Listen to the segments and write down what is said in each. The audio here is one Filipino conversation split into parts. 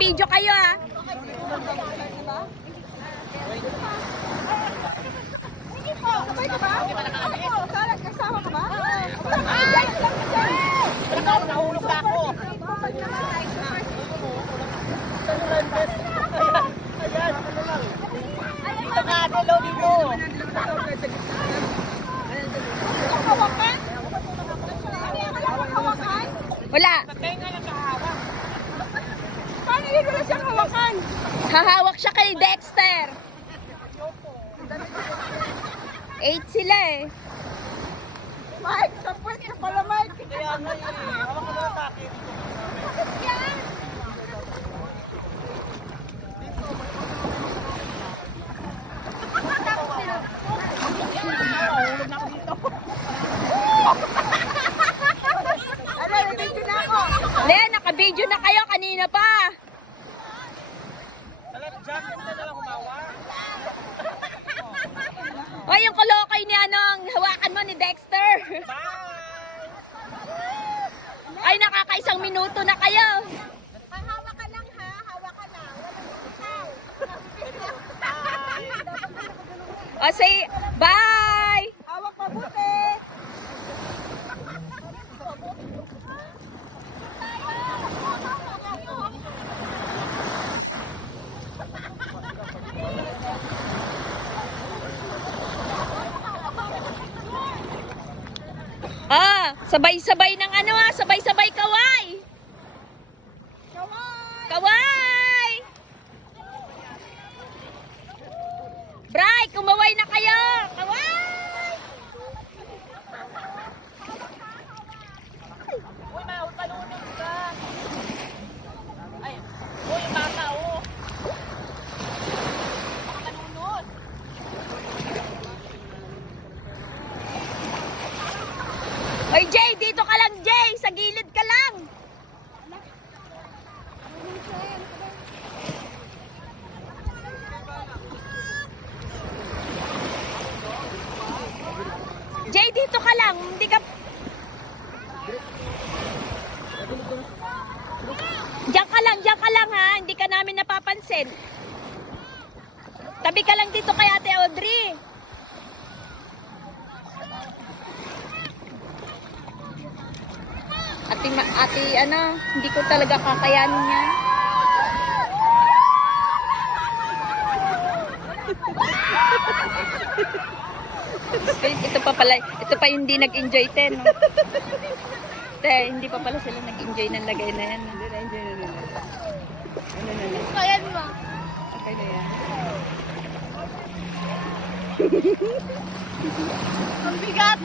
Naka-video kayo ah. Sige po, sabay ka ba? Oo, kasama ka ba? Nahulog na ako. Ayan. Dito ka, Adelo, dito. Hawakan? Ano yung hawakan? Wala. Paano yun wala siyang hawakan? Hahawak siya kay Dexter. 8 sila eh. Mike, kapwet ka pala, Mike. Kaya nga yun eh. Hawak ka na sa akin. Yan. Nahulog na ako dito. Ano, nandito na ako. Le, naka-video na kayo kanina pa. Diyan ka na lang humawa. O, yung kolokay ni anong hawakan mo ni Dexter. Ay, nakakaisang minuto na kayo. Hawa ka lang ha, hawa ka lang. O, say bye. Hawak mabuti. Ah, sabay-sabay ng ano ah, sabay-sabay kaway. Kaway. Kaway! Bray, kumaway na kayo! Kaway! Uy, talunod ka. Ay, uy, bata, oh. Talunod. Oy, Jay, dito ka lang, Jay! Sa gilid ka lang! Jay, dito ka lang! Hindi ka... Diyan ka lang ha! Hindi ka namin napapansin. Tabi ka lang dito kay Ate Audrey. Ate, ano, hindi ko talaga kakayanin yan. Ito pa yung hindi nag-enjoy, Ten. No? Te, hindi pa pala sila nag-enjoy ng lagay na yan. Hindi na-enjoy na nila. Ano na lang. Kayan mo. Okay na yan. Ang bigat.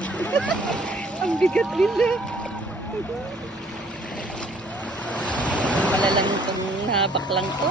Ang bigat nila. Malalang itong habak lang to.